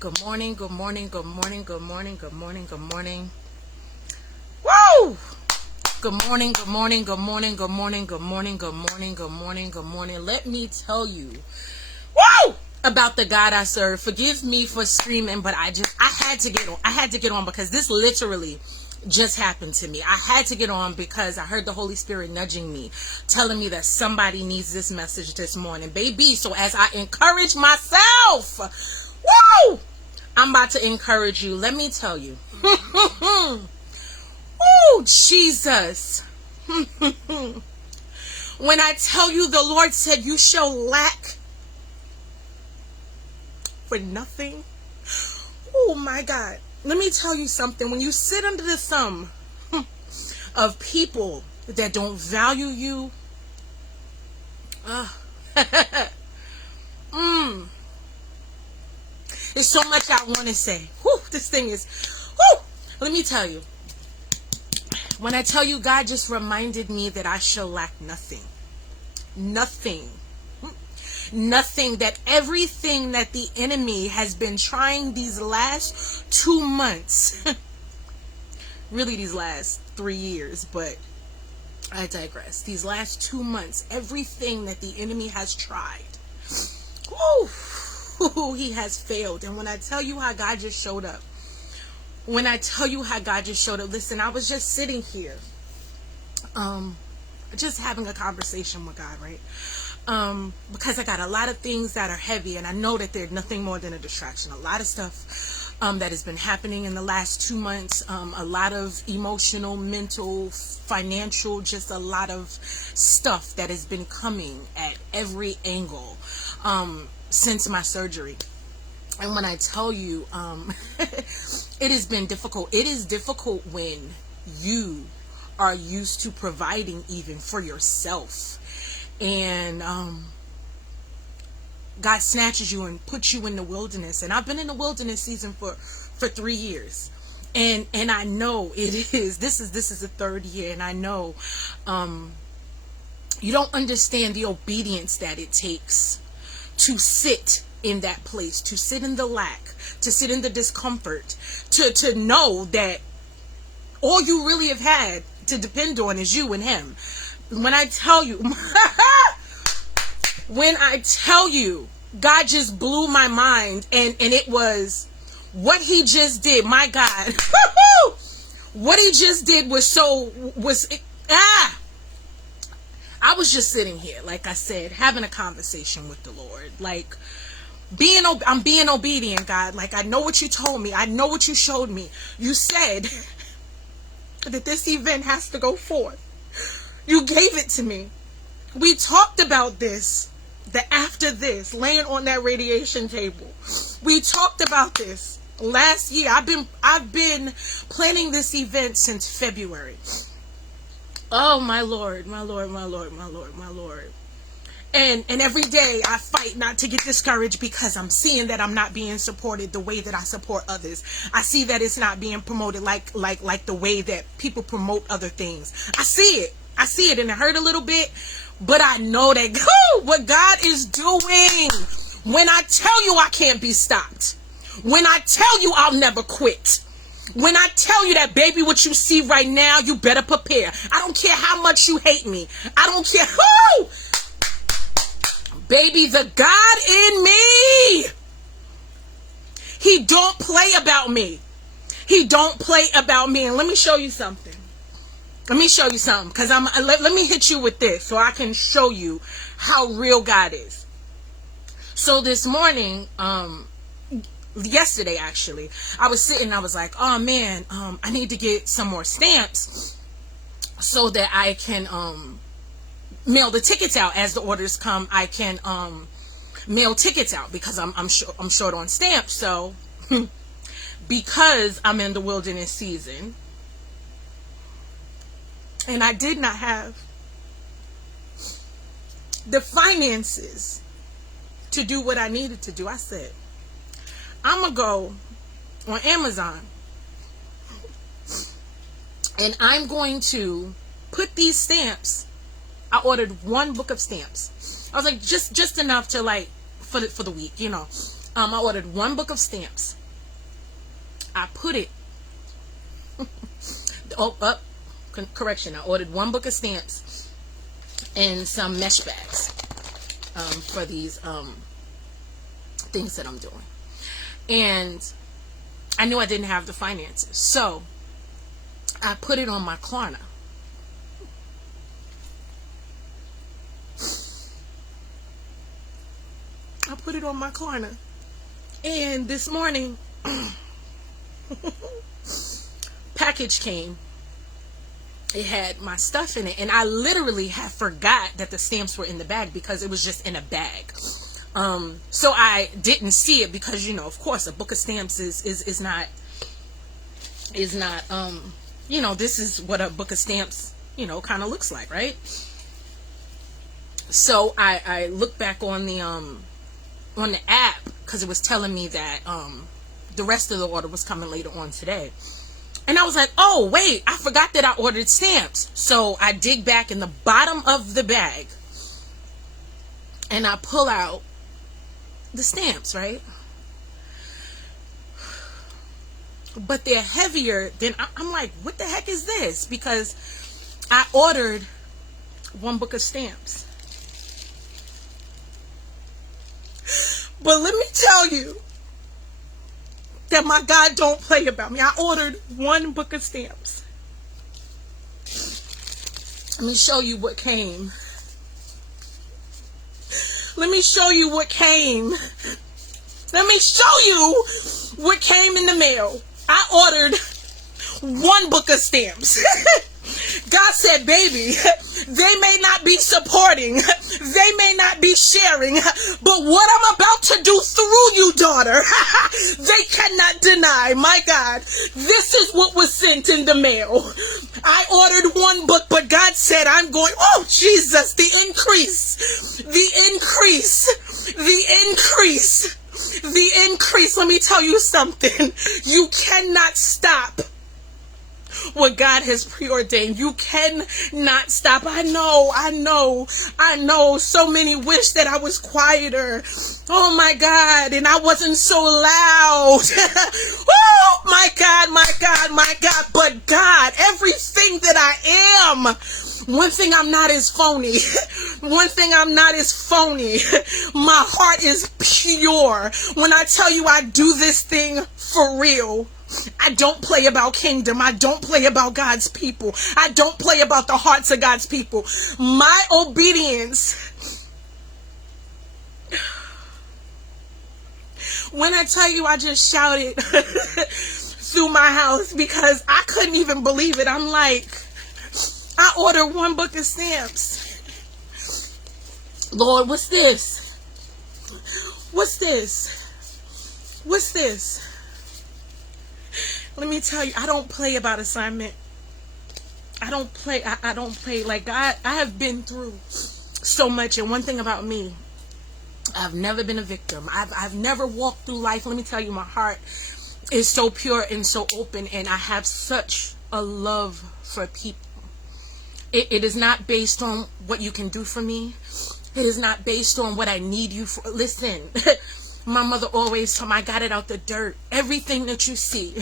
Good morning, good morning, good morning, good morning, good morning, good morning. Woo! Good morning, good morning, good morning, good morning, good morning, good morning, good morning, good morning. Let me tell you, woo! About the God I serve. Forgive me for screaming, but I had to get on. I had to get on because this literally just happened to me. I had to get on because I heard the Holy Spirit nudging me, telling me that somebody needs this message this morning, baby. So as I encourage myself, woo! I'm about to encourage you. Let me tell you. Oh, Jesus. When I tell you the Lord said you shall lack for nothing. Oh my God. Let me tell you something. When you sit under the thumb of people that don't value you, there's so much I want to say. Whew, this thing is, whew, let me tell you. When I tell you, God just reminded me that I shall lack nothing. Nothing. Nothing. That everything that the enemy has been trying these last 2 months, really these last 3 years, but I digress. These last 2 months, everything that the enemy has tried, he has failed. And when I tell you how God just showed up, listen, I was just sitting here, just having a conversation with God, right? Because I got a lot of things that are heavy, and I know that they're nothing more than a distraction. A lot of stuff that has been happening in the last 2 months, a lot of emotional, mental, financial, just a lot of stuff that has been coming at every angle since my surgery. And when I tell you, it has been difficult. It is difficult when you are used to providing even for yourself. And God snatches you and puts you in the wilderness. And I've been in the wilderness season for 3 years. And I know this is the third year. And I know you don't understand the obedience that it takes to sit in that place, to sit in the lack, to sit in the discomfort, to know that all you really have had to depend on is you and him. When I tell you, God just blew my mind, and it was what he just did. My God, what he just did I was just sitting here, like I said, having a conversation with the Lord, like I'm being obedient, God. Like, I know what you told me. I know what you showed me. You said that this event has to go forth. You gave it to me. We talked about this, after this, laying on that radiation table. We talked about this last year. I've been planning this event since February. Oh, my Lord, my Lord, my Lord, my Lord, my Lord. And every day I fight not to get discouraged because I'm seeing that I'm not being supported the way that I support others. I see that it's not being promoted like the way that people promote other things. I see it, and it hurt a little bit, but I know that what God is doing. When I tell you I can't be stopped, when I tell you I'll never quit, when I tell you that, baby, what you see right now, you better prepare. I don't care how much you hate me. I don't care who. Baby, the God in me, he don't play about me. He don't play about me. And let me show you something. Because let me hit you with this so I can show you how real God is. So this morning, yesterday actually, I was sitting, I was like, oh man, I need to get some more stamps so that I can mail the tickets out. As the orders come, I can mail tickets out because I'm short on stamps. So because I'm in the wilderness season and I did not have the finances to do what I needed to do, I said, I'm gonna go on Amazon and I'm going to put these stamps. I ordered one book of stamps. I was like, just enough to, like, for the week, you know. I ordered 1 book of stamps. I put it, correction, I ordered 1 book of stamps and some mesh bags for these things that I'm doing. And I knew I didn't have the finances, so I put it on my Klarna. I put it on my Klarna. And this morning, package came. It had my stuff in it, and I literally had forgot that the stamps were in the bag because it was just in a bag. So I didn't see it because, you know, of course, a book of stamps is not, you know, this is what a book of stamps, you know, kind of looks like, right? So I looked back on the app because it was telling me that the rest of the order was coming later on today. And I was like, oh, wait, I forgot that I ordered stamps. So I dig back in the bottom of the bag and I pull out the stamps, right? But they're heavier than, I'm like, what the heck is this? Because I ordered 1 book of stamps. But let me tell you that my God don't play about me. I ordered 1 book of stamps. Let me show you what came. Let me show you what came. Let me show you what came in the mail. I ordered 1 book of stamps. God said, baby, they may not be supporting, they may not be sharing, but what I'm about to do through you, daughter, they cannot deny. My God, this is what was sent in the mail. I ordered 1 book, but God said, I'm going, oh, Jesus, the increase. Let me tell you something. You cannot stop what God has preordained. You cannot stop. I know. So many wish that I was quieter. Oh my God. And I wasn't so loud. Oh my God. But God, everything that I am, one thing I'm not is phony. My heart is pure. When I tell you I do this thing for real, I don't play about kingdom. I don't play about God's people. I don't play about the hearts of God's people. My obedience, when I tell you I just shouted through my house because I couldn't even believe it. I'm like, I ordered 1 book of stamps. Lord, what's this? Let me tell you, I don't play about assignment. I don't play. Like, God, I have been through so much. And one thing about me, I've never been a victim. I've never walked through life. Let me tell you, my heart is so pure and so open. And I have such a love for people. It is not based on what you can do for me. It is not based on what I need you for. Listen, my mother always told me, I got it out the dirt. Everything that you see,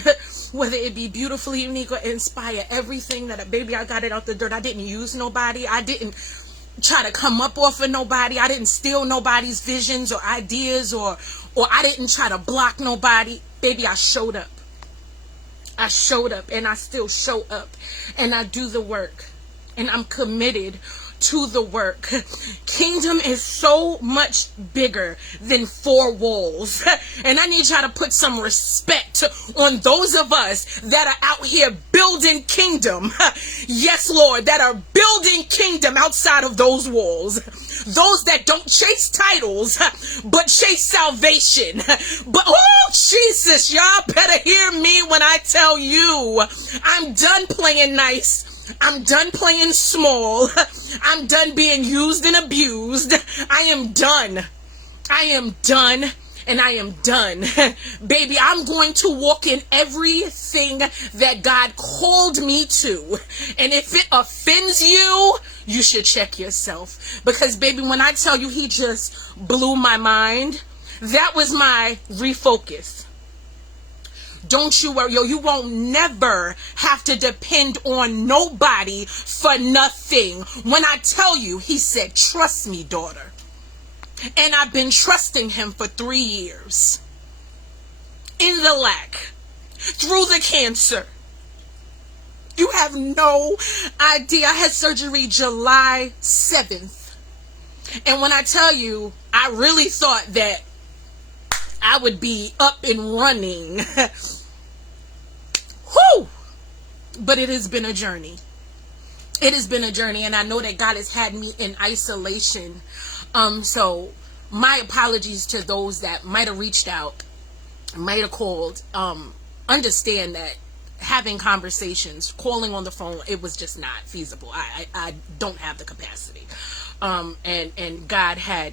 whether it be beautifully unique or inspire, everything that, baby, I got it out the dirt. I didn't use nobody. I didn't try to come up off of nobody. I didn't steal nobody's visions or ideas, or I didn't try to block nobody. Baby, I showed up. And I still show up, and I do the work, and I'm committed to the work. Kingdom is so much bigger than 4 walls. And I need y'all to put some respect on those of us that are out here building kingdom. Yes, Lord, that are building kingdom outside of those walls. Those that don't chase titles, but chase salvation. But, oh, Jesus, y'all better hear me when I tell you, I'm done playing nice. I'm done playing small. I'm done being used and abused. I am done. And I am done. Baby, I'm going to walk in everything that God called me to. And if it offends you, you should check yourself. Because, baby, when I tell you, he just blew my mind. That was my refocus. Don't you worry, yo, you won't never have to depend on nobody for nothing. When I tell you, he said, trust me, daughter. And I've been trusting him for 3 years. In the lack, through the cancer. You have no idea. I had surgery July 7th. And when I tell you, I really thought that I would be up and running. Whew! But it has been a journey. It has been a journey, and I know that God has had me in isolation. So my apologies to those that might have reached out, might have called. Understand that having conversations, calling on the phone, it was just not feasible. I don't have the capacity. And God had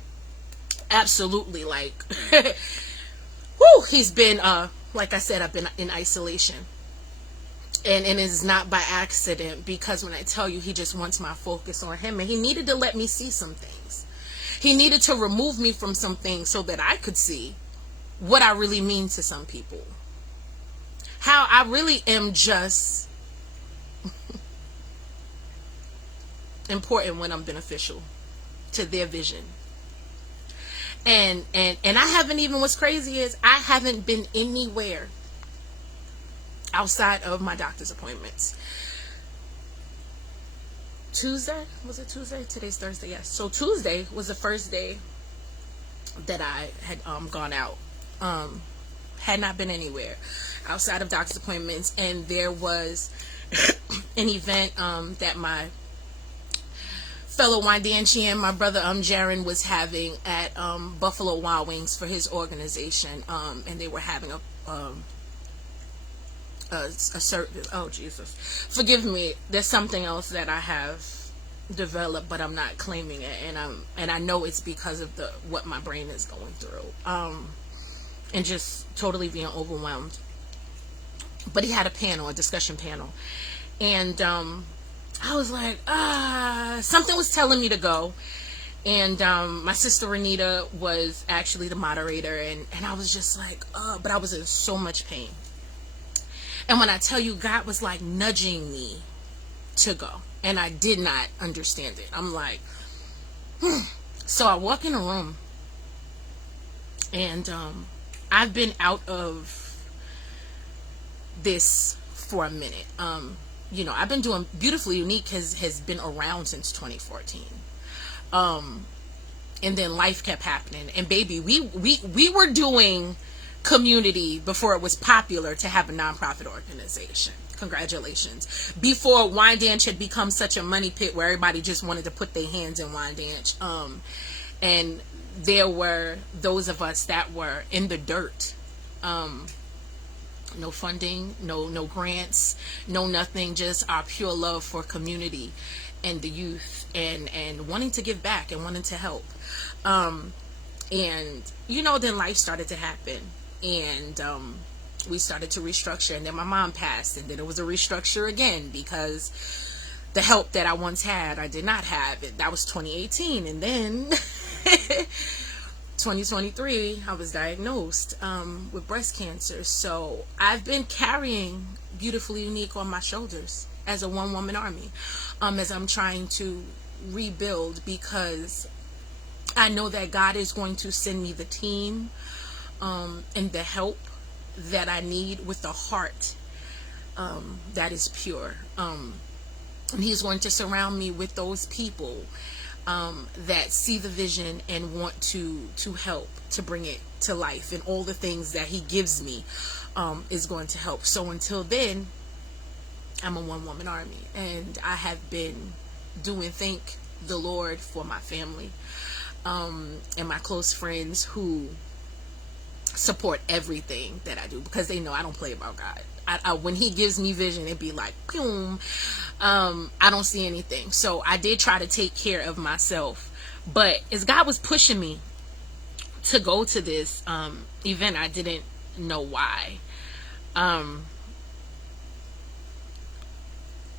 absolutely like, whew, he's been, like I said, I've been in isolation. And it is not by accident, because when I tell you, he just wants my focus on him, and he needed to let me see some things. He needed to remove me from some things so that I could see what I really mean to some people. How I really am just important when I'm beneficial to their vision. And I haven't even, what's crazy is I haven't been anywhere outside of my doctor's appointments. Tuesday? Was it Tuesday? Today's Thursday, yes. So Tuesday was the first day that I had gone out. Had not been anywhere outside of doctor's appointments. And there was an event that my fellow Wandanchian, my brother Jaron, was having at Buffalo Wild Wings for his organization. And they were having a service. Oh Jesus, forgive me, there's something else that I have developed, but I'm not claiming it, and I know it's because of what my brain is going through, and just totally being overwhelmed. But he had a discussion panel, and I was like, something was telling me to go. And my sister Renita was actually the moderator, and I was just like, but I was in so much pain. And when I tell you, God was like nudging me to go, and I did not understand it. I'm like, So I walk in a room, and I've been out of this for a minute. I've been doing Beautifully Unique has been around since 2014. And then life kept happening, and baby, we were doing community before it was popular to have a nonprofit organization. Congratulations. Before Wyandanch had become such a money pit where everybody just wanted to put their hands in Wyandanch. And there were those of us that were in the dirt. No funding, no grants, no nothing, just our pure love for community and the youth, and wanting to give back and wanting to help. And then life started to happen. And we started to restructure, and then my mom passed, and then it was a restructure again, because the help that I once had, I did not have it. That was 2018, and then 2023, I was diagnosed with breast cancer. So I've been carrying Beautifully Unique on my shoulders as a one-woman army, as I'm trying to rebuild, because I know that God is going to send me the team and the help that I need, with a heart that is pure. And he's going to surround me with those people that see the vision and want to help to bring it to life, and all the things that he gives me is going to help. So until then, I'm a one-woman army, and I have been doing thank the Lord for my family and my close friends who support everything that I do, because they know I don't play about God. When he gives me vision, it'd be like, boom. I don't see anything. So I did try to take care of myself, but as God was pushing me to go to this event, I didn't know why. And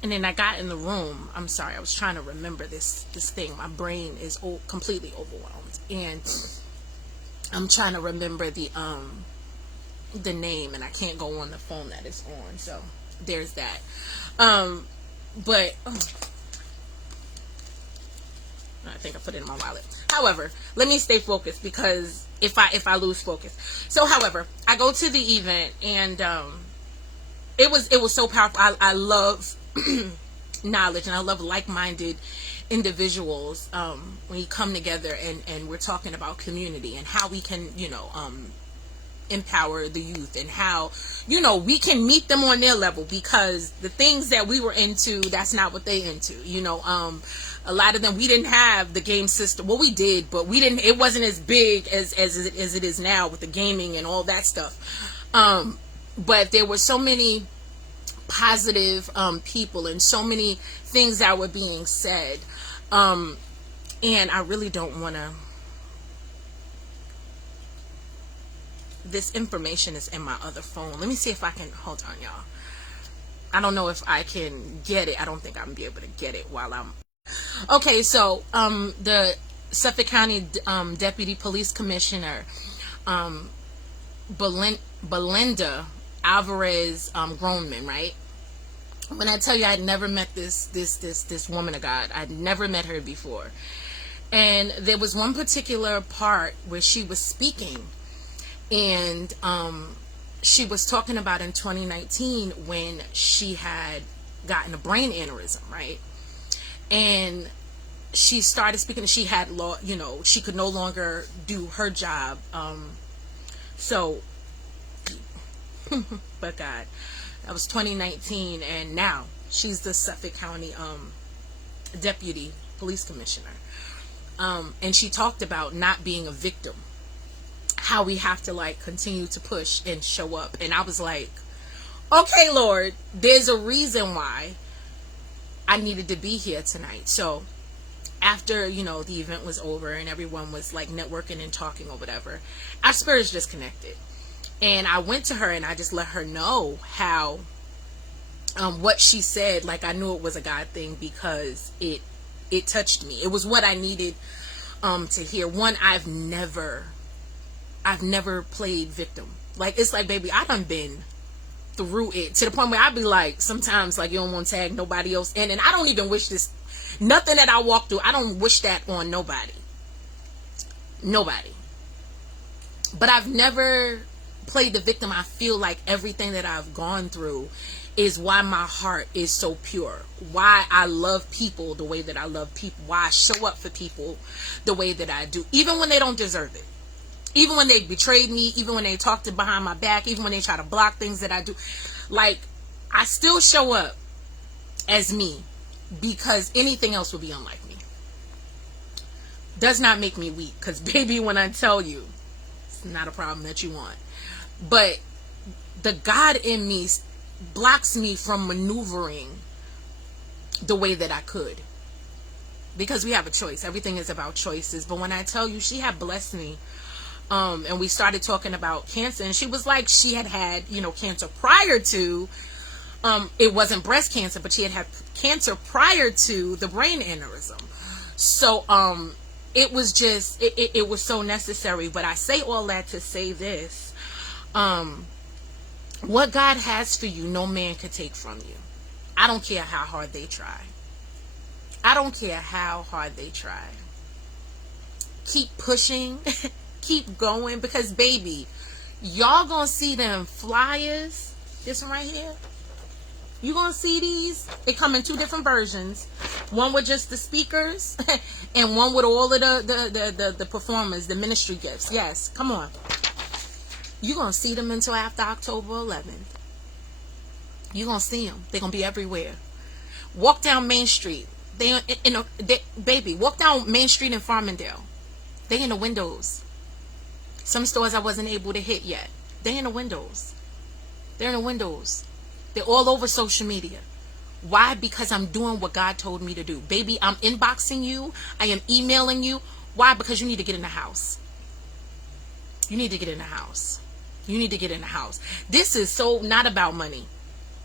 then I got in the room. I'm sorry, I was trying to remember this thing. My brain is completely overwhelmed. And I'm trying to remember the name, and I can't go on the phone that it's on. So there's that. But I think I put it in my wallet. However, let me stay focused, because if I lose focus. So, however, I go to the event, and it was so powerful. I love knowledge, and I love like-minded individuals when you come together, and we're talking about community and how we can, empower the youth, and how, we can meet them on their level, because the things that we were into, that's not what they into. A lot of them, we didn't have the game system. Well, we did, but it wasn't as big as it is now with the gaming and all that stuff. But there were so many positive people, and so many things that were being said. And I really don't want to. This information is in my other phone. Let me see if I can. Hold on, y'all. I don't know if I can get it. I don't think I'm gonna be able to get it while I'm. Okay, so the Suffolk County Deputy Police Commissioner, Belinda Alvarez Groneman, right? When I tell you, I'd never met this woman of God. I'd never met her before. And there was one particular part where she was speaking, and she was talking about in 2019 when she had gotten a brain aneurysm, right? And she started speaking, and she had she could no longer do her job. So, but God, that was 2019, and now she's the Suffolk County Deputy Police Commissioner. And she talked about not being a victim, how we have to continue to push and show up. And I was like, okay, Lord, there's a reason why I needed to be here tonight. So after, the event was over and everyone was networking and talking or whatever, our spirits just connected. And I went to her and I just let her know how, what she said, I knew it was a God thing, because it touched me. It was what I needed, to hear. One, I've never played victim. It's baby, I done been through it, to the point where I'd be sometimes you don't want to tag nobody else in, and I don't even wish this, nothing that I walk through, I don't wish that on nobody, but I've never played the victim. I feel like everything that I've gone through is why my heart is so pure, why I love people the way that I love people, why I show up for people the way that I do, even when they don't deserve it. Even when they betrayed me, even when they talked behind my back, even when they try to block things that I do, I still show up as me, because anything else would be unlike me. Does not make me weak, because baby, when I tell you, it's not a problem that you want. But the God in me blocks me from maneuvering the way that I could, because we have a choice. Everything is about choices. But when I tell you, she had blessed me. And we started talking about cancer, and she was like, she had cancer prior to, it wasn't breast cancer, but she had cancer prior to the brain aneurysm. So, it was just, it was so necessary. But I say all that to say this, what God has for you, no man could take from you. I don't care how hard they try. I don't care how hard they try. Keep pushing. Keep going, because baby, y'all gonna see them flyers. This one right here, you gonna see these. They come in two different versions, one with just the speakers and one with all of the performers, the ministry gifts. Yes, come on, you gonna see them until after October 11th. You gonna see them. They're gonna be everywhere. Walk down Main Street, baby, walk down Main Street in Farmingdale, they in the windows. Some stores I wasn't able to hit yet, they're in the windows. They're in the windows. They're all over social media. Why? Because I'm doing what God told me to do. Baby, I'm inboxing you. I am emailing you. Why? Because you need to get in the house. You need to get in the house. You need to get in the house. This is so not about money.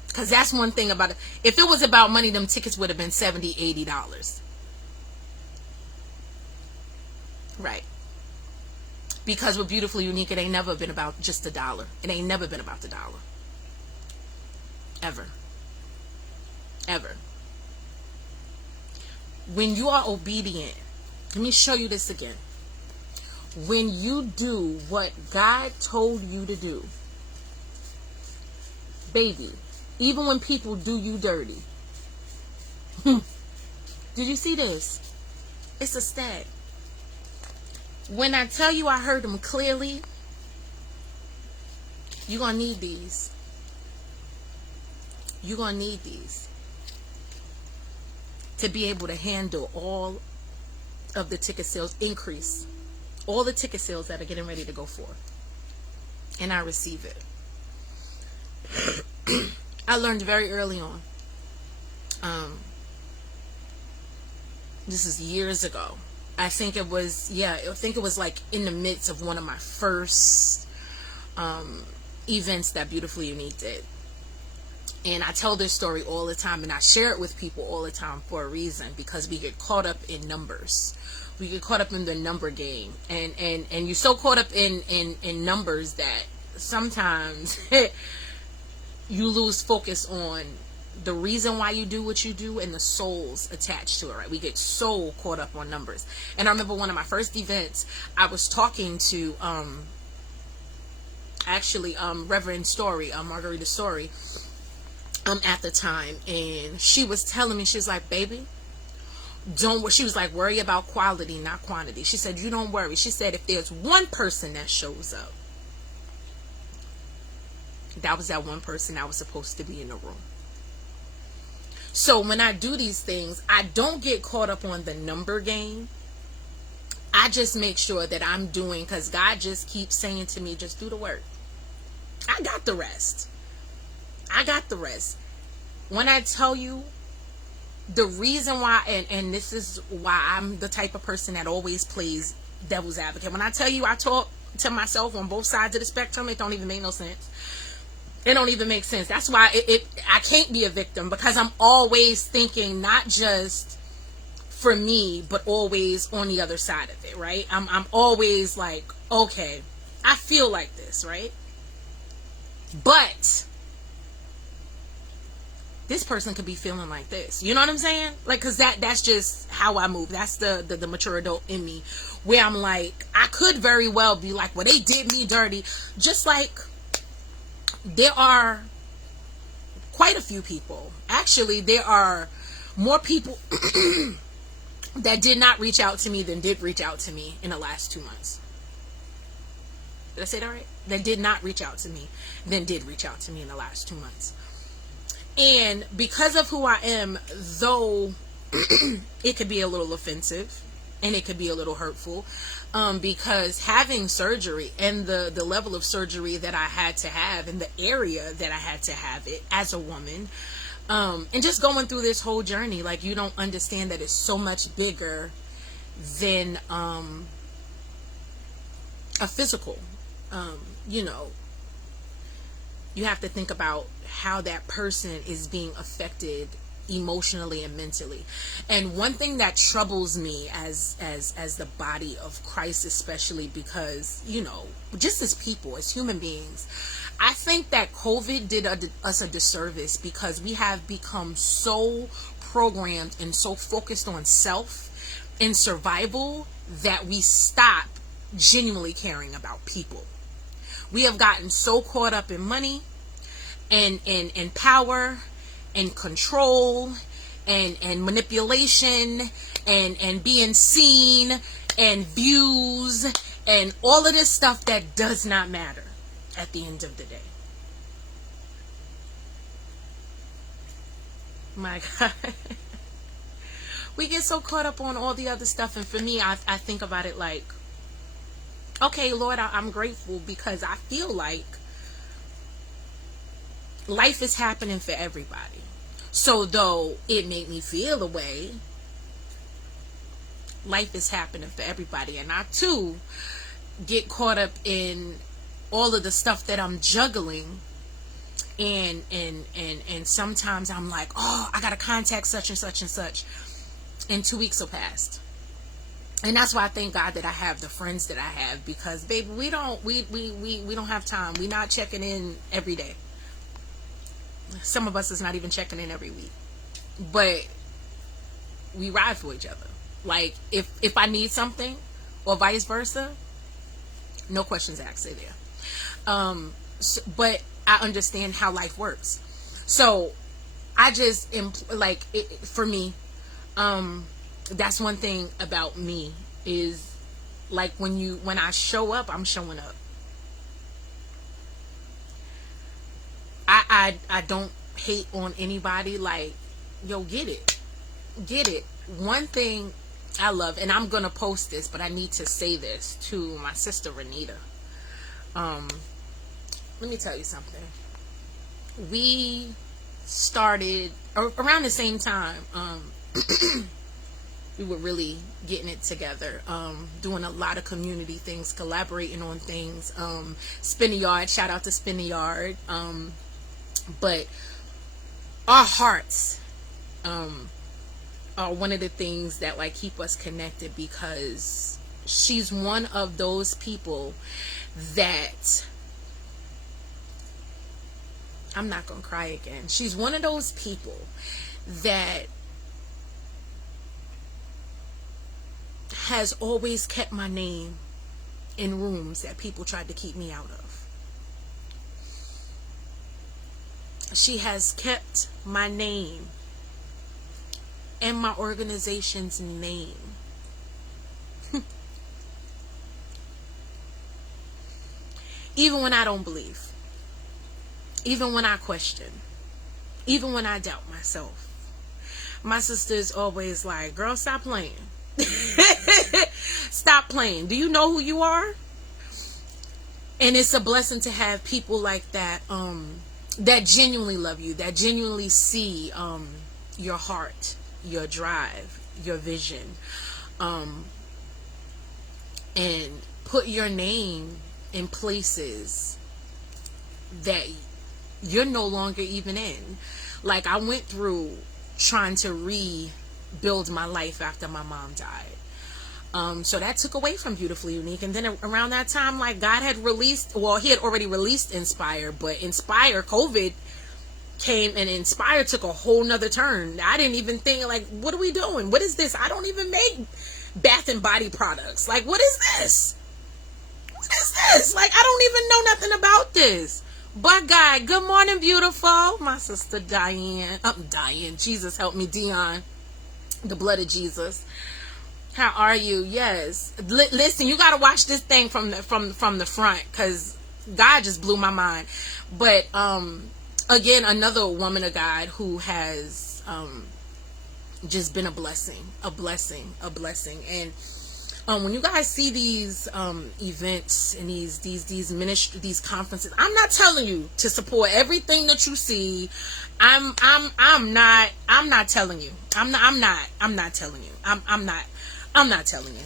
Because that's one thing about it. If it was about money, them tickets would have been $70, $80. Right. Because with Beautifully Unique, it ain't never been about just the dollar. It ain't never been about the dollar. Ever. Ever. When you are obedient, let me show you this again. When you do what God told you to do, baby, even when people do you dirty. Did you see this? It's a stat. When I tell you I heard them clearly, you're going to need these. You're going to need these to be able to handle all of the ticket sales increase. All the ticket sales that are getting ready to go forth. And I receive it. I learned very early on. This is years ago. I think it was like in the midst of one of my first events that Beautifully Unique did. And I tell this story all the time, and I share it with people all the time for a reason, because we get caught up in numbers. We get caught up in the number game, and you're so caught up in numbers that sometimes you lose focus on the reason why you do what you do and the souls attached to it, right? We get so caught up on numbers. And I remember one of my first events, I was talking to Reverend Story, Margarita Story, at the time, and she was telling me, she was like, baby, she was like, worry about quality, not quantity. She said, you don't worry. She said, if there's one person that shows up, that was that one person that was supposed to be in the room. So when I do these things, I don't get caught up on the number game. I just make sure that I'm doing, because God just keeps saying to me, just do the work. I got the rest. I got the rest. When I tell you the reason why, and this is why I'm the type of person that always plays devil's advocate. When I tell you I talk to myself on both sides of the spectrum, it don't even make no sense. It don't even make sense. That's why I can't be a victim, because I'm always thinking not just for me, but always on the other side of it, right? I'm always like, okay, I feel like this, right? But this person could be feeling like this. You know what I'm saying? Like, cause that's just how I move. That's the mature adult in me, where I'm like, I could very well be like, well, they did me dirty. Just like there are quite a few people. Actually, there are more people that did not reach out to me than did reach out to me in the last 2 months. Did I say that right? That did not reach out to me than did reach out to me in the last 2 months. And because of who I am, though it could be a little offensive and it could be a little hurtful, because having surgery and the level of surgery that I had to have and the area that I had to have it as a woman, and just going through this whole journey, like, you don't understand that it's so much bigger than a physical. You know, you have to think about how that person is being affected emotionally and mentally. And one thing that troubles me as the body of Christ, especially because, you know, just as people, as human beings, I think that COVID did us a disservice, because we have become so programmed and so focused on self and survival that we stop genuinely caring about people. We have gotten so caught up in money and power and control and manipulation and being seen and views and all of this stuff that does not matter at the end of the day. My God. We get so caught up on all the other stuff, and for me, I think about it like, okay, Lord, I'm grateful, because I feel like life is happening for everybody. So though it made me feel a way, life is happening for everybody. And I too get caught up in all of the stuff that I'm juggling, and sometimes I'm like, oh, I gotta contact such and such and such, and 2 weeks have passed. And that's why I thank God that I have the friends that I have, because baby, we don't have time. We not checking in every day. Some of us is not even checking in every week. But we ride for each other. Like if I need something or vice versa, no questions asked, they're there. But I understand how life works. So I just like for me, that's one thing about me is like when I show up, I'm showing up. I don't hate on anybody. Like, yo, get it. One thing I love, and I'm gonna post this, but I need to say this to my sister Renita. Let me tell you something. We started around the same time. We were really getting it together, doing a lot of community things, collaborating on things. Spin the Yard, shout out to Spin the Yard. But our hearts are one of the things that like keep us connected, because she's one of those people that, I'm not gonna cry again. She's one of those people that has always kept my name in rooms that people tried to keep me out of. She has kept my name and my organization's name. Even when I don't believe. Even when I question. Even when I doubt myself. My sister is always like, girl, stop playing. Stop playing. Do you know who you are? And it's a blessing to have people like that, that genuinely love you, that genuinely see your heart, your drive, your vision, and put your name in places that you're no longer even in. Like, I went through trying to rebuild my life after my mom died. So that took away from Beautifully Unique. And then around that time, like, God had released, well, he had already released Inspire, but Inspire, COVID came, and Inspire took a whole nother turn. I didn't even think, like, what are we doing? What is this? I don't even make bath and body products. Like, what is this? What is this? Like, I don't even know nothing about this. But God, good morning, beautiful. My sister Diane. Diane. Jesus help me, Dion. The blood of Jesus. How are you? Yes. Listen, you got to watch this thing from the front, because God just blew my mind. But again, another woman of God who has just been a blessing. And when you guys see these events and these ministry, these conferences, I'm not telling you to support everything that you see. I'm not telling you. I'm not telling you. I'm not telling you.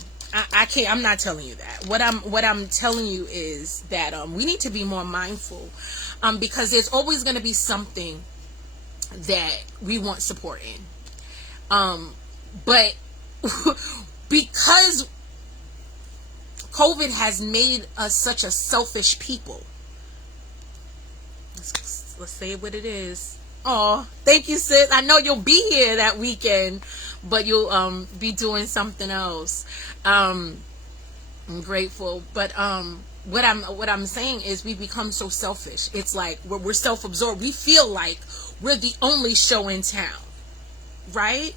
I can't. I'm not telling you that. What I'm telling you is that we need to be more mindful, because there's always going to be something that we want support in. But because COVID has made us such a selfish people. Let's say what it is. Oh, thank you, sis. I know you'll be here that weekend, but you'll be doing something else. I'm grateful, but what I'm saying is we become so selfish. It's like we're self-absorbed. We feel like we're the only show in town, right?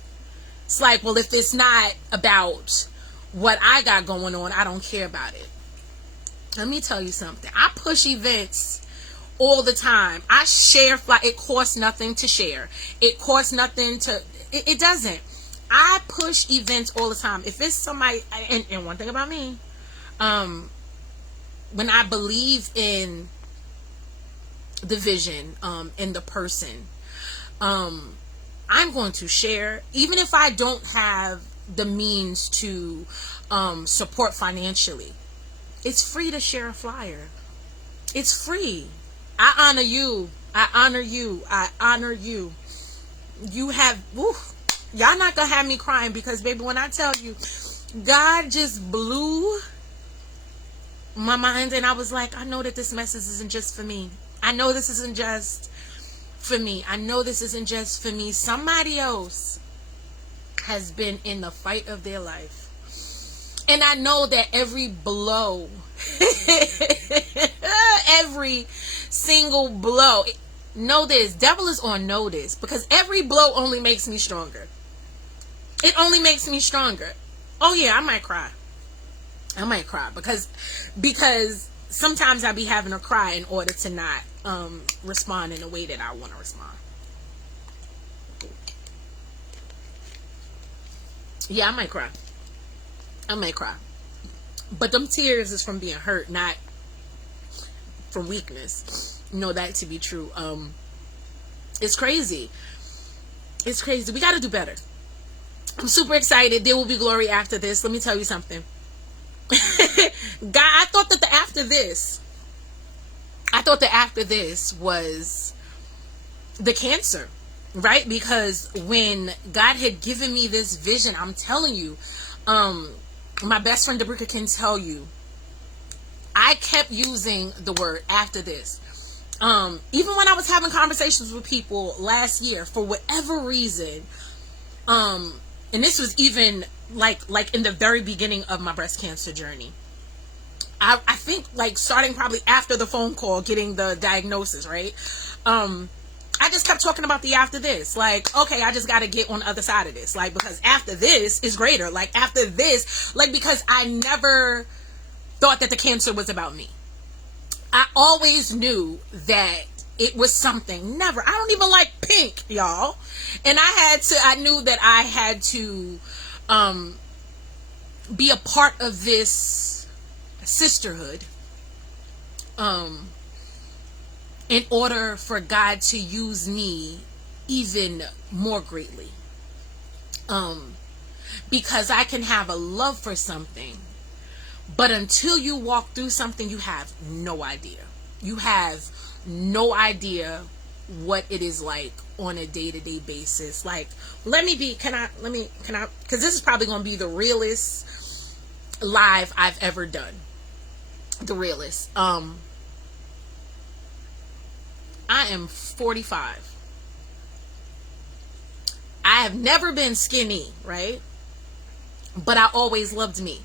It's like, well, if it's not about what I got going on, I don't care about it. Let me tell you something. I push events all the time. I share it costs nothing to share. It costs nothing to, it doesn't. I push events all the time. If it's somebody, and one thing about me, when I believe in the vision, in the person, I'm going to share, even if I don't have the means to support financially. It's free to share a flyer. It's free. I honor you. I honor you. I honor you. You have, y'all not gonna have me crying, because baby, when I tell you, God just blew my mind, and I was like, I know that this message isn't just for me. I know this isn't just for me. I know this isn't just for me. Somebody else has been in the fight of their life. And I know that every blow, every single blow, know this, devil is on notice, because every blow only makes me stronger. It only makes me stronger. Oh yeah, I might cry. Because sometimes I be having to cry in order to not respond in the way that I want to respond. Yeah, I might cry. But them tears is from being hurt, not from weakness. Know that to be true. It's crazy. We got to do better. I'm super excited. There will be glory after this. Let me tell you something. God, I thought that after this was the cancer, right? Because when God had given me this vision, I'm telling you, my best friend Debrica can tell you, I kept using the word after this. Even when I was having conversations with people last year, for whatever reason, and this was even like in the very beginning of my breast cancer journey. I think like starting probably after the phone call, getting the diagnosis, right? I just kept talking about the after this. Like, okay, I just got to get on the other side of this. Like, because after this is greater. Like, after this, like, because I never thought that the cancer was about me. I always knew that it was something. Never. I don't even like pink, y'all. And I knew that I had to be a part of this sisterhood in order for God to use me even more greatly. Because I can have a love for something, but until you walk through something, you have no idea. You have no idea what it is like on a day-to-day basis. Like, can I, because this is probably going to be the realest live I've ever done. The realest. I am 45. I have never been skinny, right? But I always loved me.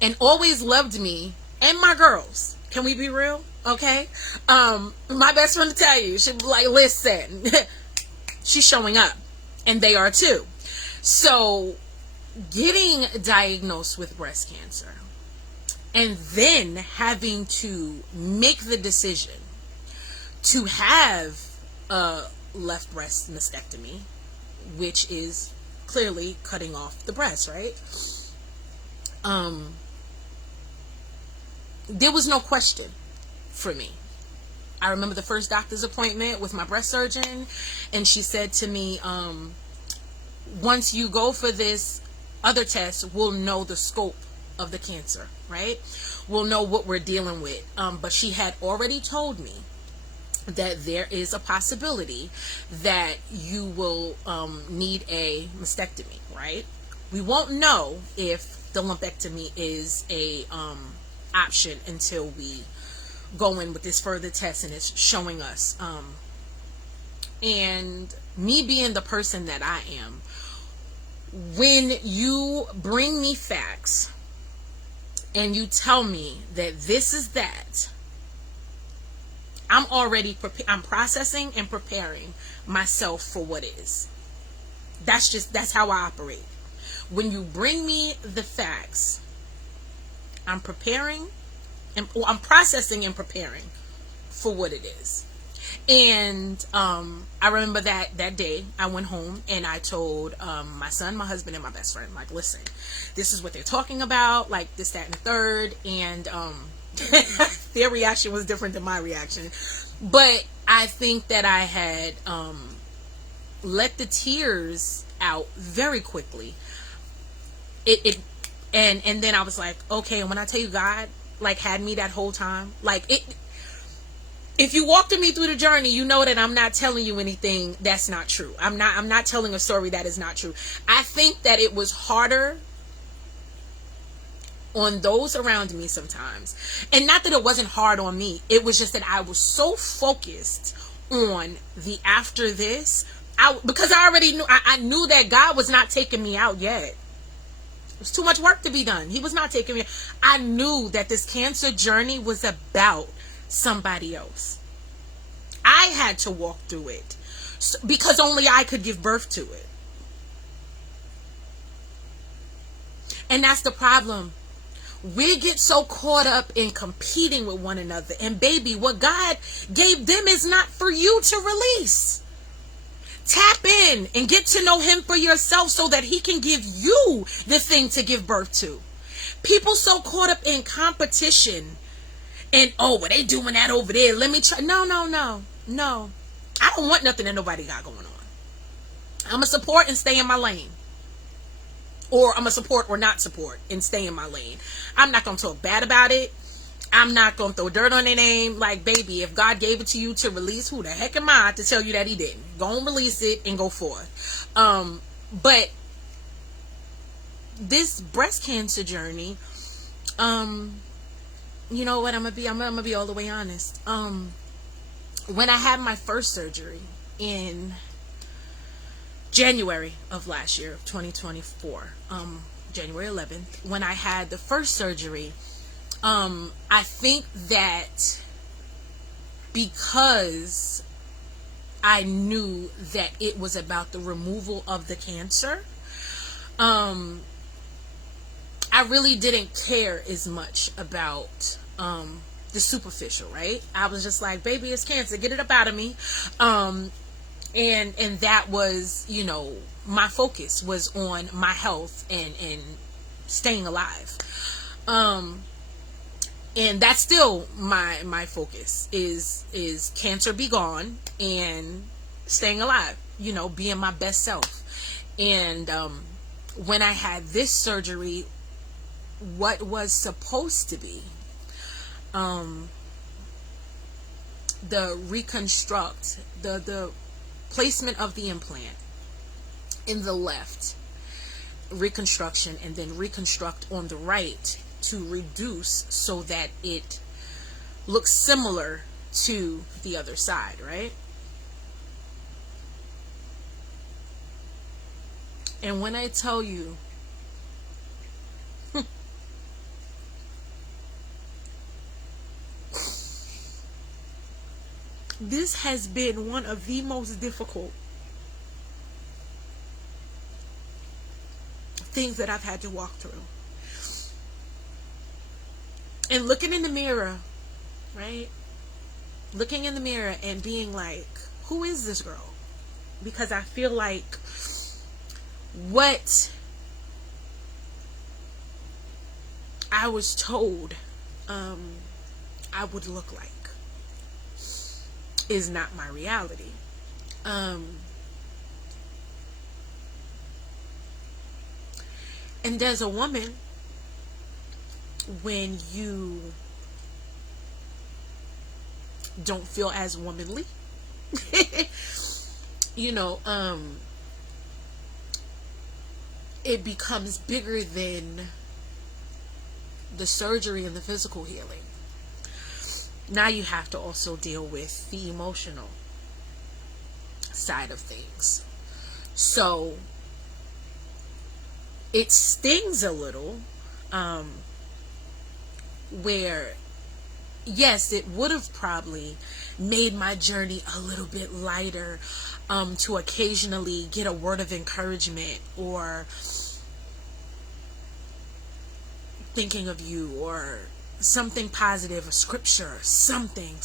And always loved me and my girls. Can we be real? Okay? My best friend to tell you, she'd be like, listen, she's showing up. And they are too. So, getting diagnosed with breast cancer and then having to make the decision to have a left breast mastectomy, which is clearly cutting off the breast, right? There was no question for me. I remember the first doctor's appointment with my breast surgeon, and she said to me, once you go for this other test, we'll know the scope of the cancer, right? We'll know what we're dealing with. But she had already told me that there is a possibility that you will need a mastectomy, right? We won't know if the lumpectomy is a option until we go in with this further test and it's showing us. And me being the person that I am, when you bring me facts and you tell me that this is that, I'm already I'm processing and preparing myself for what is. That's how I operate. When you bring me the facts, I'm preparing and I'm processing and preparing for what it is. And I remember that day I went home and I told my son, my husband, and my best friend, like, listen, this is what they're talking about, like this, that, and the third. And their reaction was different than my reaction. But I think that I had let the tears out very quickly. And then I was like, okay, and when I tell you God like had me that whole time, like if you walked with me through the journey, you know that I'm not telling you anything that's not true. I'm not telling a story that is not true. I think that it was harder on those around me sometimes. And not that it wasn't hard on me. It was just that I was so focused on the after this. Because I already knew, I knew that God was not taking me out yet. It was too much work to be done. He was not taking me. I knew that this cancer journey was about somebody else. I had to walk through it because only I could give birth to it. And that's the problem. We get so caught up in competing with one another. And baby, what God gave them is not for you to release. Tap in and get to know him for yourself so that he can give you the thing to give birth to. People so caught up in competition and, oh, well, they doing that over there. Let me try. No. I don't want nothing that nobody got going on. I'm going to support and stay in my lane. Or I'm going to support or not support and stay in my lane. I'm not going to talk bad about it. I'm not going to throw dirt on their name. Like, baby, if God gave it to you to release, who the heck am I to tell you that he didn't? Go and release it and go forth. But this breast cancer journey, you know what, I'm gonna be all the way honest. When I had my first surgery in January of last year, 2024, January 11th, when I had the first surgery, I think that because I knew that it was about the removal of the cancer, I really didn't care as much about the superficial, right? I was just like, baby, it's cancer, get it up out of me. And that was, you know, my focus was on my health and staying alive. And that's still my focus is cancer be gone and staying alive, you know, being my best self. And when I had this surgery, what was supposed to be the reconstruct, the placement of the implant in the left, reconstruction, and then reconstruct on the right to reduce so that it looks similar to the other side, right? And when I tell you, this has been one of the most difficult things that I've had to walk through. And looking in the mirror, right? Looking in the mirror and being like, who is this girl? Because I feel like what I was told I would look like is not my reality. And as a woman, when you don't feel as womanly, you know, it becomes bigger than the surgery and the physical healing. Now you have to also deal with the emotional side of things. So it stings a little, where, yes, it would have probably made my journey a little bit lighter, to occasionally get a word of encouragement or thinking of you or something positive, a scripture, something.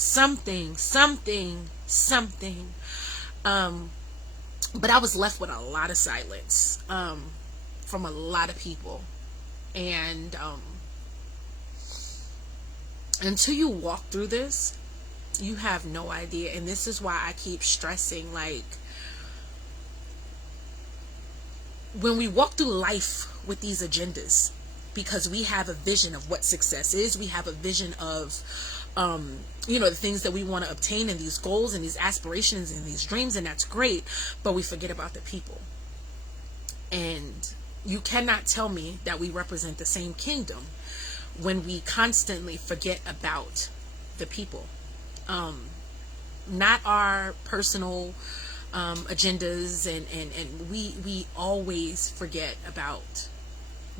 But I was left with a lot of silence from a lot of people. And until you walk through this, you have no idea. And this is why I keep stressing, like, when we walk through life with these agendas, because we have a vision of what success is, we have a vision of you know, the things that we want to obtain and these goals and these aspirations and these dreams, and that's great, but we forget about the people. And You cannot tell me that we represent the same kingdom when we constantly forget about the people. Not our personal agendas, and we always forget about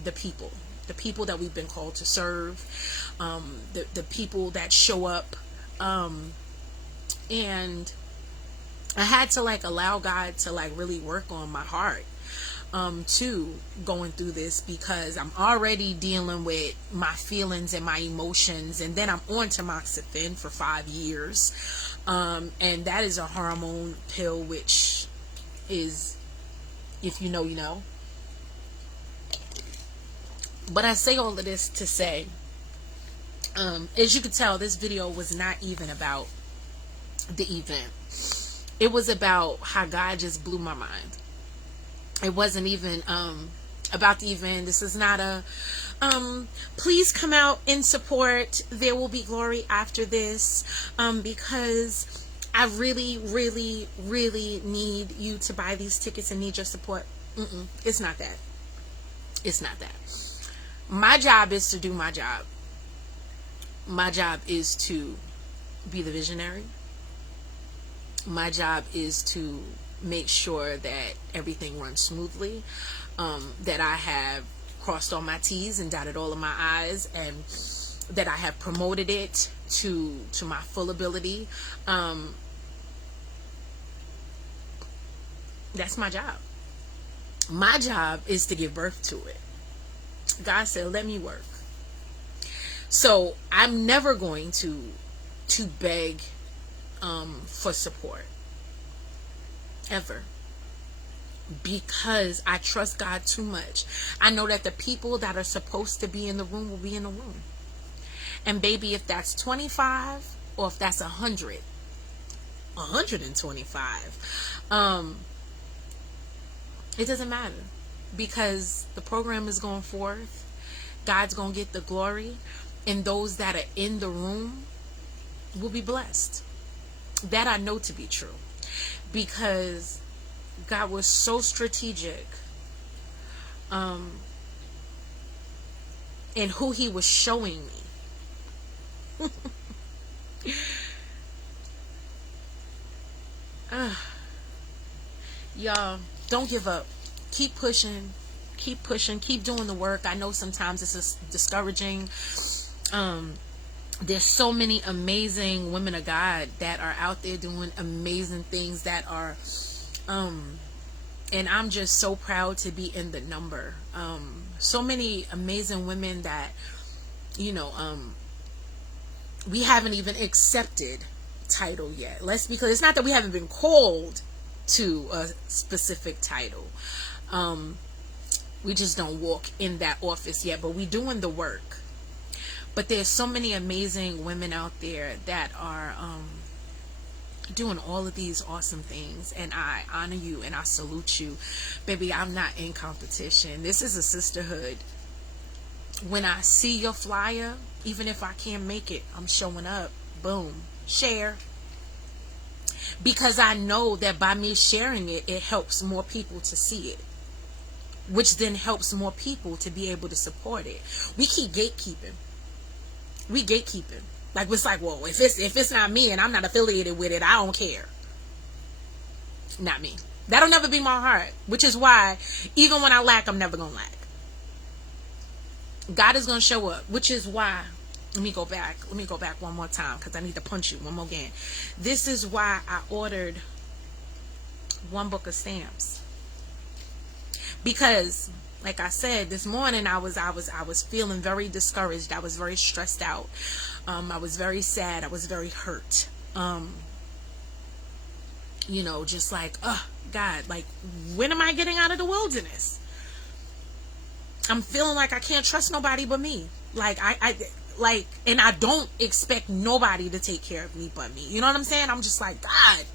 the people that we've been called to serve, the people that show up. And I had to like allow God to like really work on my heart too, going through this, because I'm already dealing with my feelings and my emotions, and then I'm on tamoxifen for 5 years, and that is a hormone pill, which is, if you know, you know. But I say all of this to say, as you can tell, this video was not even about the event. It was about how God just blew my mind. It wasn't even about the event. This is not a please come out and support. There will be glory after this, because I really, really, really need you to buy these tickets and need your support. It's not that. It's not that. My job is to do my job. My job is to be the visionary. My job is to make sure that everything runs smoothly, that I have crossed all my T's and dotted all of my I's, and that I have promoted it to my full ability. That's my job. My job is to give birth to it. God said, let me work. So I'm never going to beg for support, ever, because I trust God too much. I know that the people that are supposed to be in the room will be in the room. And baby, if that's 25 or if that's 100, 125, it doesn't matter, because the program is going forth. God's going to get the glory, and those that are in the room will be blessed. That I know to be true, because God was so strategic in who he was showing me. Y'all, don't give up. Keep pushing. Keep pushing. Keep doing the work. I know sometimes it's discouraging. There's so many amazing women of God that are out there doing amazing things that are, and I'm just so proud to be in the number. So many amazing women that, you know, we haven't even accepted title yet. Because it's not that we haven't been called to a specific title. We just don't walk in that office yet, but we doing the work. But there's so many amazing women out there that are doing all of these awesome things, and I honor you and I salute you. Baby, I'm not in competition. This is a sisterhood. When I see your flyer, even if I can't make it, I'm showing up. Boom. Share. Because I know that by me sharing it, it helps more people to see it, which then helps more people to be able to support it. We keep gatekeeping. We gatekeeping. Like, it's like, well, if it's not me and I'm not affiliated with it, I don't care. Not me. That'll never be my heart. Which is why, even when I lack, I'm never gonna lack. God is gonna show up. Which is why, let me go back one more time, because I need to punch you one more again. This is why I ordered 1 book of stamps. Because, like I said, this morning I was feeling very discouraged. I was very stressed out. I was very sad. I was very hurt. You know, just like, God, like, when am I getting out of the wilderness? I'm feeling like I can't trust nobody but me. Like, and I don't expect nobody to take care of me but me. You know what I'm saying? I'm just like, God,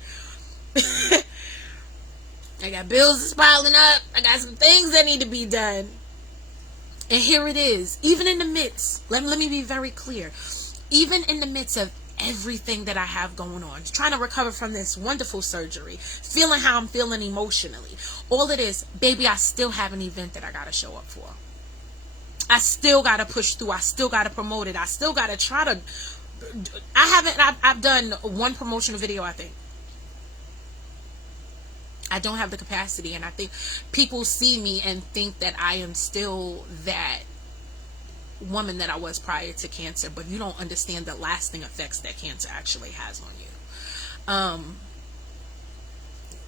I got bills that's piling up. I got some things that need to be done. And here it is. Even in the midst, let me be very clear. Even in the midst of everything that I have going on, trying to recover from this wonderful surgery, feeling how I'm feeling emotionally, all it is, baby, I still have an event that I got to show up for. I still got to push through. I still got to promote it. I still got to try to, I've done one promotional video, I think. I don't have the capacity, and I think people see me and think that I am still that woman that I was prior to cancer, but you don't understand the lasting effects that cancer actually has on you.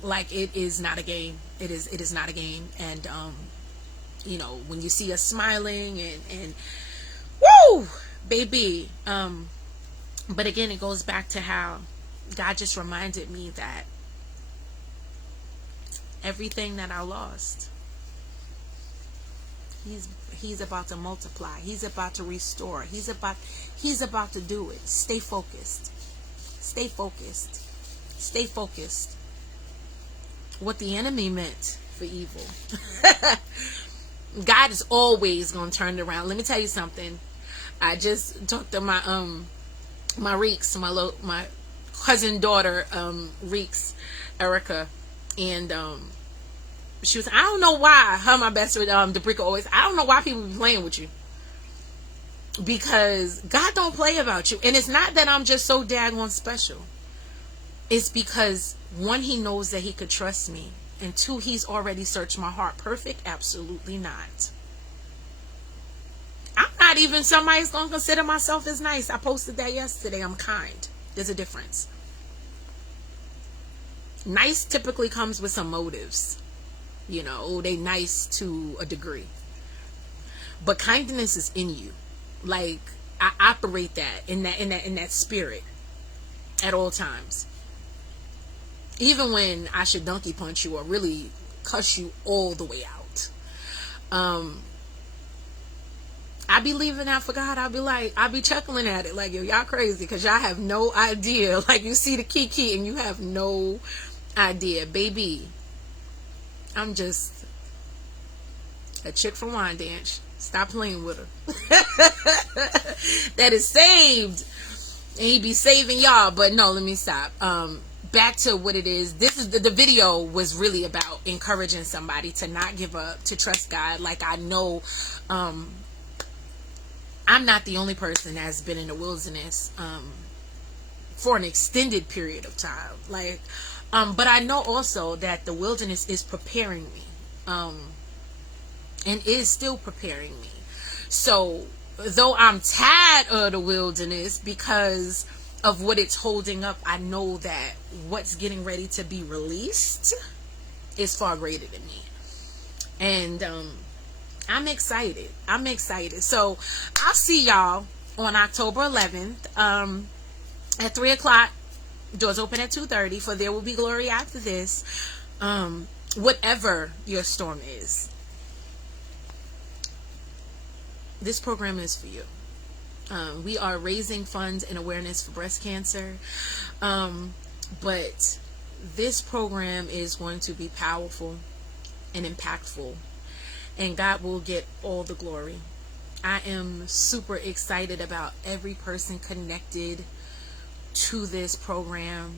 Like, it is not a game. It is not a game. And you know, when you see us smiling and woo, baby. But again, it goes back to how God just reminded me that everything that I lost, He's about to multiply. He's about to restore. He's about to do it. Stay focused. Stay focused. Stay focused. What the enemy meant for evil, God is always going to turn it around. Let me tell you something. I just talked to my Reeks, my cousin daughter, Reeks, Erica, and she was, I don't know why, her, my best friend, Dabrika, always, I don't know why people be playing with you. Because God don't play about you. And it's not that I'm just so daggone special. It's because, one, He knows that He could trust me. And two, He's already searched my heart. Perfect? Absolutely not. I'm not even somebody's going to consider myself as nice. I posted that yesterday. I'm kind. There's a difference. Nice typically comes with some motives. You know, they nice to a degree. But kindness is in you. Like, I operate that in that spirit at all times. Even when I should donkey punch you or really cuss you all the way out. I be leaving out for God. I'll be chuckling at it like, yo, y'all crazy, because y'all have no idea. Like, you see the kiki and you have no idea. Baby, I'm just a chick from Wyandanch. Stop playing with her. That is saved. And He be saving y'all. But no, let me stop. Back to what it is. This is the video was really about encouraging somebody to not give up, to trust God. Like, I know I'm not the only person that's been in the wilderness for an extended period of time. Like, but I know also that the wilderness is preparing me, and is still preparing me. So, though I'm tired of the wilderness because of what it's holding up, I know that what's getting ready to be released is far greater than me. And I'm excited. I'm excited. So, I'll see y'all on October 11th at 3 o'clock. Doors open at 2:30 for There Will Be Glory after this. Whatever your storm is, this program is for you. We are raising funds and awareness for breast cancer. But this program is going to be powerful and impactful. And God will get all the glory. I am super excited about every person connected to this program.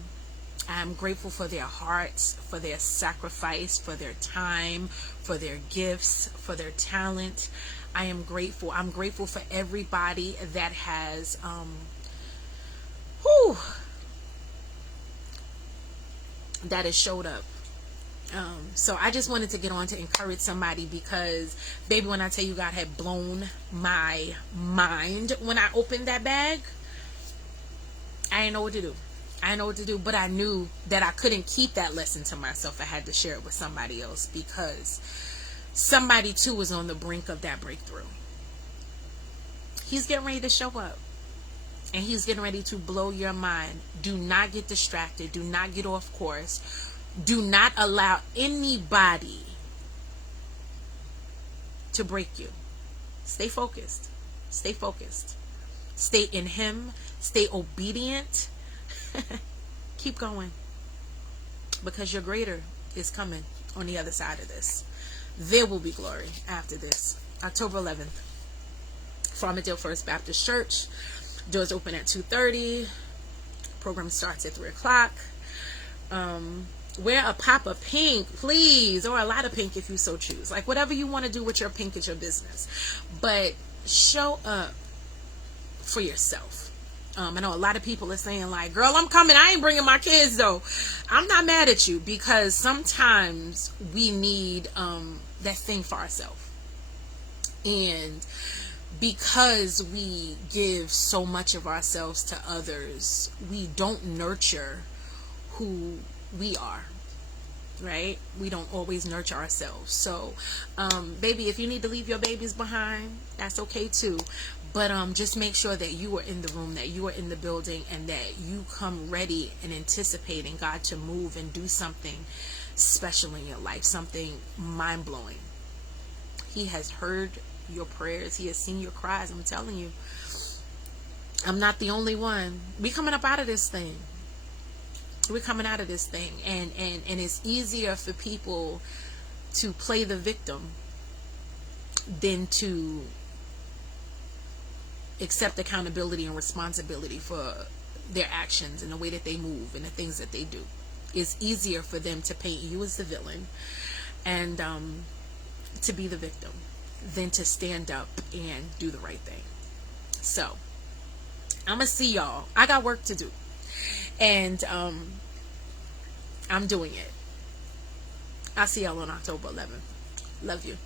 I'm grateful for their hearts, for their sacrifice, for their time, for their gifts, for their talent. I am grateful. I'm grateful for everybody that has that has showed up. So I just wanted to get on to encourage somebody, because baby, when I tell you God had blown my mind when I opened that bag, I didn't know what to do. But I knew that I couldn't keep that lesson to myself. I had to share it with somebody else, because somebody too was on the brink of that breakthrough. He's getting ready to show up, and He's getting ready to blow your mind. Do not get distracted. Do not get off course. Do not allow anybody to break you. Stay focused. Stay focused. Stay in Him. Stay obedient. Keep going, because your greater is coming on the other side of this. There will be glory after this. October 11th, Farmingdale First Baptist Church. Doors open at 2:30. program starts at 3 o'clock. Wear a pop of pink, please, or a lot of pink if you so choose. Like, whatever you want to do with your pink is your business. But show up for yourself. I know a lot of people are saying, like, girl, I'm coming. I ain't bringing my kids, though. I'm not mad at you, because sometimes we need that thing for ourselves. And because we give so much of ourselves to others, we don't nurture who we are, right? We don't always nurture ourselves. So baby, if you need to leave your babies behind, that's okay too. But just make sure that you are in the room, that you are in the building, and that you come ready and anticipating God to move and do something special in your life, something mind-blowing. He has heard your prayers. He has seen your cries. I'm telling you, I'm not the only one. We coming up out of this thing. We're coming out of this thing, and it's easier for people to play the victim than to accept accountability and responsibility for their actions and the way that they move and the things that they do. It's easier for them to paint you as the villain and to be the victim than to stand up and do the right thing. So I'm gonna see y'all. I got work to do, and I'm doing it. I'll see y'all on October 11th. Love you.